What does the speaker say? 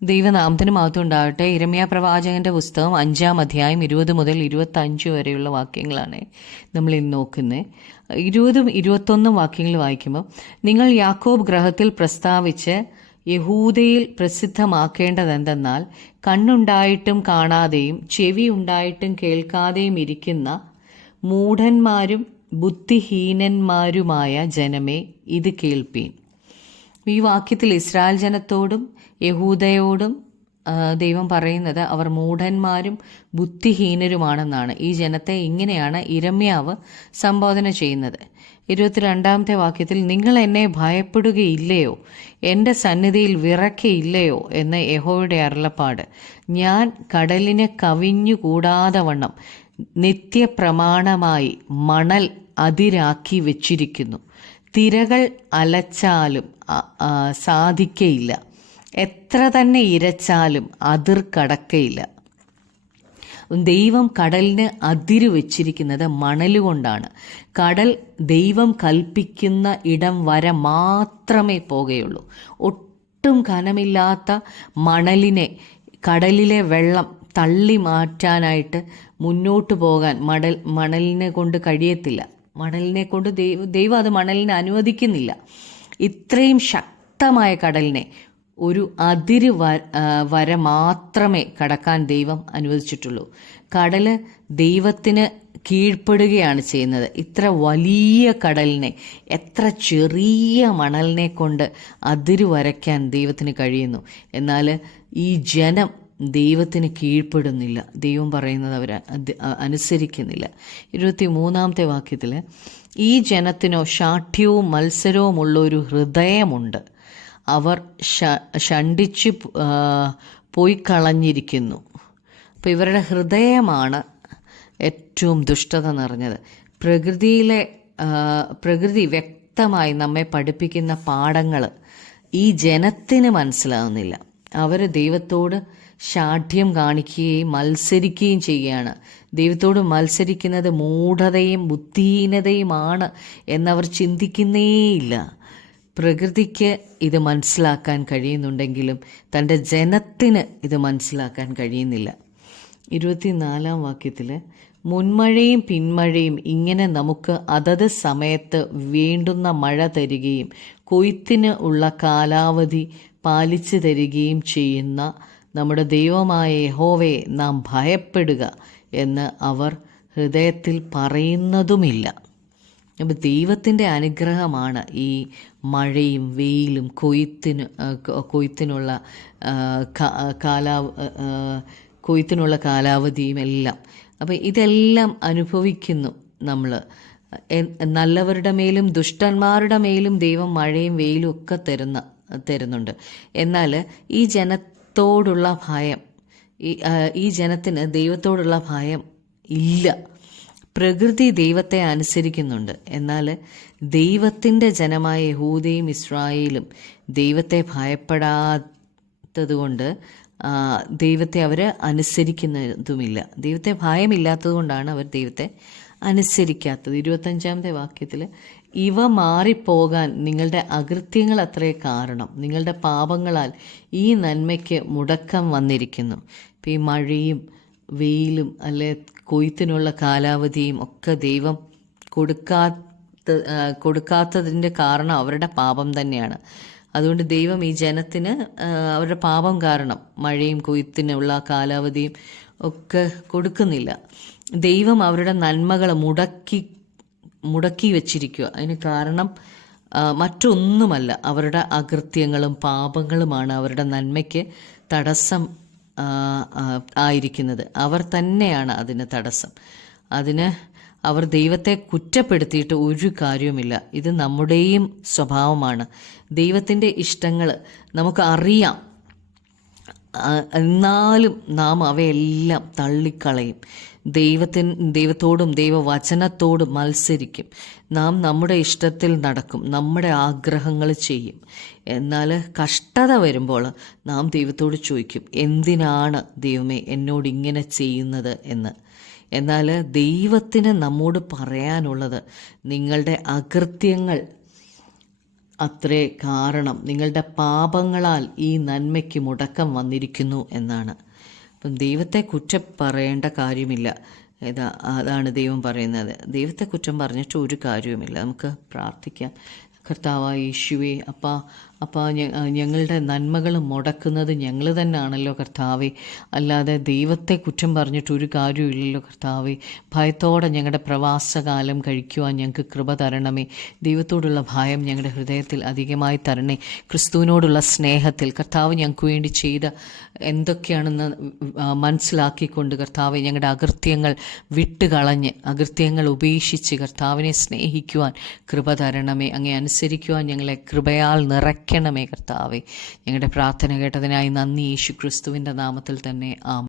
ദൈവനാമത്തിന് മഹത്വം ഉണ്ടാകട്ടെ. യിരെമ്യാ പ്രവാചകന്റെ പുസ്തകം 5-ാം അധ്യായം 20 മുതൽ 25 വരെയുള്ള വാക്യങ്ങളാണ് നമ്മൾ ഇന്ന് നോക്കുന്നത്. 20 21 വാക്യങ്ങൾ വായിക്കുമ്പോൾ, നിങ്ങൾ യാക്കോബ് ഗ്രഹത്തിൽ പ്രസ്താവിച്ച് യഹൂദയിൽ പ്രസിദ്ധമാക്കേണ്ടതെന്തെന്നാൽ, കണ്ണുണ്ടായിട്ടും കാണാതെയും ചെവി ഉണ്ടായിട്ടും കേൾക്കാതെയും ഇരിക്കുന്ന മൂഢന്മാരും ബുദ്ധിഹീനന്മാരുമായ ജനമേ, ഇത് കേൾപ്പീൻ. ഈ വാക്യത്തിൽ ഇസ്രായേൽ ജനത്തോടും യഹൂദയോടും ദൈവം പറയുന്നത് അവർ മൂഢന്മാരും ബുദ്ധിഹീനരുമാണെന്നാണ്. ഈ ജനത്തെ ഇങ്ങനെയാണ് യിരെമ്യാവ് സംബോധന ചെയ്യുന്നത്. 22-ാമത്തെ വാക്യത്തിൽ, നിങ്ങൾ എന്നെ ഭയപ്പെടുകയില്ലയോ, എൻ്റെ സന്നിധിയിൽ വിറയ്ക്കയില്ലയോ എന്ന് യഹോവയുടെ അരുളപ്പാട്. ഞാൻ കടലിനെ കവിഞ്ഞുകൂടാതെ വണ്ണം നിത്യപ്രമാണമായി മണൽ അതിരാക്കി വച്ചിരിക്കുന്നു. തിരകൾ അലച്ചാലും സാധിക്കയില്ല, എത്ര തന്നെ ഇരച്ചാലും അതിർ കടക്കയില്ല. ദൈവം കടലിന് അതിര് വച്ചിരിക്കുന്നത് മണലുകൊണ്ടാണ്. കടൽ ദൈവം കൽപ്പിക്കുന്ന ഇടം വരെ മാത്രമേ പോകുകയുള്ളൂ. ഒട്ടും കനമില്ലാത്ത മണലിനെ, കടലിലെ വെള്ളം തള്ളി മാറ്റാനായിട്ട് മുന്നോട്ട് പോകാൻ മണലിനെ കൊണ്ട് കഴിയത്തില്ല. മണലിനെ കൊണ്ട് ദൈവം അത് മണലിനെ അനുവദിക്കുന്നില്ല. ഇത്രയും ശക്തമായ കടലിനെ ഒരു അതിര് വരെ മാത്രമേ കടക്കാൻ ദൈവം അനുവദിച്ചിട്ടുള്ളൂ. കടല് ദൈവത്തിന് കീഴ്പ്പെടുകയാണ് ചെയ്യുന്നത്. ഇത്ര വലിയ കടലിനെ എത്ര ചെറിയ മണലിനെ കൊണ്ട് അതിര് വരയ്ക്കാൻ ദൈവത്തിന് കഴിയുന്നു. എന്നാൽ ഈ ജനം ദൈവത്തിന് കീഴ്പ്പെടുന്നില്ല. ദൈവം പറയുന്നത് അവർ അനുസരിക്കുന്നില്ല. 23-ാമത്തെ വാക്യത്തിൽ, ഈ ജനത്തിനോ ശാഠ്യവും മത്സരവുമുള്ളൊരു ഹൃദയമുണ്ട്, അവർ ഷണ്ഡിച്ച് പോയി കളഞ്ഞിരിക്കുന്നു. അപ്പോൾ ഇവരുടെ ഹൃദയമാണ് ഏറ്റവും ദുഷ്ടത നിറഞ്ഞത്. പ്രകൃതി വ്യക്തമായി നമ്മെ പഠിപ്പിക്കുന്ന പാഠങ്ങൾ ഈ ജനത്തിന് മനസ്സിലാവുന്നില്ല. അവർ ദൈവത്തോട് ശാഠ്യം കാണിക്കുകയും മത്സരിക്കുകയും ചെയ്യുകയാണ്. ദൈവത്തോട് മത്സരിക്കുന്നത് മൂഢതയും ബുദ്ധിഹീനതയുമാണ് എന്നവർ ചിന്തിക്കുന്നേയില്ല. പ്രകൃതിക്ക് ഇത് മനസ്സിലാക്കാൻ കഴിയുന്നുണ്ടെങ്കിലും തൻ്റെ ജനത്തിന് ഇത് മനസ്സിലാക്കാൻ കഴിയുന്നില്ല. 24-ാം വാക്യത്തിൽ, മുൻമഴയും പിന്മഴയും ഇങ്ങനെ നമുക്ക് അതത് സമയത്ത് വേണ്ടുന്ന മഴ തരികയും കൊയ്ത്തിന് ഉള്ള കാലാവധി പാലിച്ചു തരികയും ചെയ്യുന്ന നമ്മുടെ ദൈവമായ യഹോവയെ നാം ഭയപ്പെടുക എന്ന് അവർ ഹൃദയത്തിൽ പറയുന്നതുമില്ല. അപ്പോൾ ദൈവത്തിൻ്റെ അനുഗ്രഹമാണ് ഈ മഴയും വെയിലും കൊയ്ത്തിനുള്ള കാലാവധിയും എല്ലാം. അപ്പോൾ ഇതെല്ലാം അനുഭവിക്കുന്നു നമ്മൾ. നല്ലവരുടെ മേലും ദുഷ്ടന്മാരുടെ മേലും ദൈവം മഴയും വെയിലും ഒക്കെ തരുന്നുണ്ട്. എന്നാൽ ഈ ജനത്തോടുള്ള ഭയം, ഈ ജനത്തിന് ദൈവത്തോടുള്ള ഭയം ഇല്ല. പ്രകൃതി ദൈവത്തെ അനുസരിക്കുന്നുണ്ട്. എന്നാൽ ദൈവത്തിൻ്റെ ജനമായ യഹൂദയും ഇസ്രായേലും ദൈവത്തെ ഭയപ്പെടാത്തതുകൊണ്ട് ദൈവത്തെ അവർ അനുസരിക്കുന്നതുമില്ല. ദൈവത്തെ ഭയമില്ലാത്തത് കൊണ്ടാണ് അവർ ദൈവത്തെ അനുസരിക്കാത്തത്. 25-ാമത്തെ വാക്യത്തിൽ, ഇവ മാറിപ്പോകാൻ നിങ്ങളുടെ അകൃത്യങ്ങൾ അത്രേ കാരണം, നിങ്ങളുടെ പാപങ്ങളാൽ ഈ നന്മയ്ക്ക് മുടക്കം വന്നിരിക്കുന്നു. ഇപ്പം ഈ മഴയും വെയിലും അല്ലെ കൊയ്ത്തിനുള്ള കാലാവധിയും ഒക്കെ ദൈവം കൊടുക്കാത്തതിൻ്റെ കാരണം അവരുടെ പാപം തന്നെയാണ്. അതുകൊണ്ട് ദൈവം ഈ ജനത്തിന് അവരുടെ പാപം കാരണം മഴയും കൊയ്ത്തിനുള്ള കാലാവധിയും ഒക്കെ കൊടുക്കുന്നില്ല. ദൈവം അവരുടെ നന്മകൾ മുടക്കി വച്ചിരിക്കുക. അതിന് കാരണം മറ്റൊന്നുമല്ല, അവരുടെ അകൃത്യങ്ങളും പാപങ്ങളുമാണ് അവരുടെ നന്മയ്ക്ക് തടസ്സം ആയിരിക്കുന്നത്. അവർ തന്നെയാണ് അതിന് തടസ്സം. അവർ ദൈവത്തെ കുറ്റപ്പെടുത്തിയിട്ട് ഒരു കാര്യവുമില്ല. ഇത് നമ്മുടെയും സ്വഭാവമാണ്. ദൈവത്തിൻ്റെ ഇഷ്ടങ്ങൾ നമുക്ക് അറിയാം, എന്നാലും നാം അവയെല്ലാം തള്ളിക്കളയും. ദൈവത്തോടും ദൈവവചനത്തോടും മത്സരിക്കും. നാം നമ്മുടെ ഇഷ്ടത്തിൽ നടക്കും, നമ്മുടെ ആഗ്രഹങ്ങൾ ചെയ്യും. എന്നാൽ കഷ്ടത വരുമ്പോൾ നാം ദൈവത്തോട് ചോദിക്കും, എന്തിനാണ് ദൈവമേ എന്നോട് ഇങ്ങനെ ചെയ്യുന്നത് എന്ന്. എന്നാൽ ദൈവത്തിന് നമ്മോട് പറയാനുള്ളത്, നിങ്ങളുടെ അകൃത്യങ്ങൾ അത്രേ കാരണം. നിങ്ങളുടെ പാപങ്ങളാൽ ഈ നന്മയ്ക്ക് മുടക്കം വന്നിരിക്കുന്നു എന്നാണ്. അപ്പം ദൈവത്തെ കുറ്റം പറയേണ്ട കാര്യമില്ല. അതാണ് ദൈവം പറയുന്നത്. ദൈവത്തെ കുറ്റം പറഞ്ഞിട്ട് ഒരു കാര്യവുമില്ല. നമുക്ക് പ്രാർത്ഥിക്കാം. കർത്താവായ യേശുവേ, ഞങ്ങളുടെ നന്മകൾ മുടക്കുന്നത് ഞങ്ങൾ തന്നെയാണല്ലോ കർത്താവേ, അല്ലാതെ ദൈവത്തെ കുറ്റം പറഞ്ഞിട്ട് ഒരു കാര്യമില്ലല്ലോ കർത്താവേ. ഭയത്തോടെ ഞങ്ങളുടെ പ്രവാസകാലം കഴിക്കുവാൻ ഞങ്ങൾക്ക് കൃപ തരണമേ. ദൈവത്തോടുള്ള ഭയം ഞങ്ങളുടെ ഹൃദയത്തിൽ അധികമായി തരണേ. ക്രിസ്തുവിനോടുള്ള സ്നേഹത്തിൽ കർത്താവ് ഞങ്ങൾക്ക് വേണ്ടി ചെയ്ത എന്തൊക്കെയാണെന്ന് മനസ്സിലാക്കിക്കൊണ്ട് കർത്താവെ, ഞങ്ങളുടെ അകൃത്യങ്ങൾ വിട്ടുകളഞ്ഞ്, അകൃത്യങ്ങൾ ഉപേക്ഷിച്ച് കർത്താവിനെ സ്നേഹിക്കുവാൻ കൃപ തരണമേ. അങ്ങേ അനുസരിക്കുവാൻ ഞങ്ങളെ കൃപയാൽ നിറയ്ക്കണമേ കർത്താവെ. ഞങ്ങളുടെ പ്രാർത്ഥന കേട്ടതിനായി നന്ദി. യേശു ക്രിസ്തുവിൻ്റെ നാമത്തിൽ തന്നെ ആമേൻ.